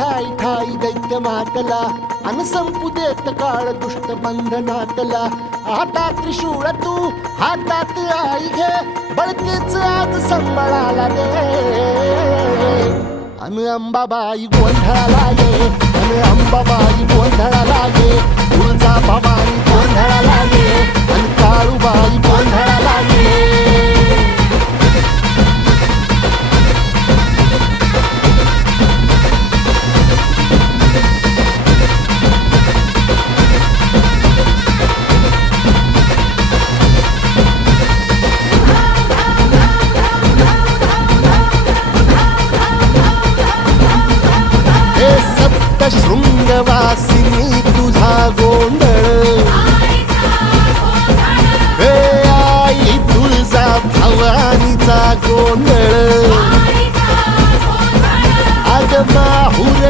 ठाई ठाई दैत्य मातला अन संपू देत काळ दुष्ट बंधनातला. आता त्रिशूळ तू हातात आई घे बळकेच आज संबळाला दे. अन अंबाबाई गोंधळाला ये अन अंबाबाई गोंधळाला ये. तुळजा भवानी गोंधळाला ये अन काळूबाई गोंधळाला ये. शृंगवासिनी तुझा गोंधळ हे आई तुळजा भवानीचा गोंधळ. अग माहुर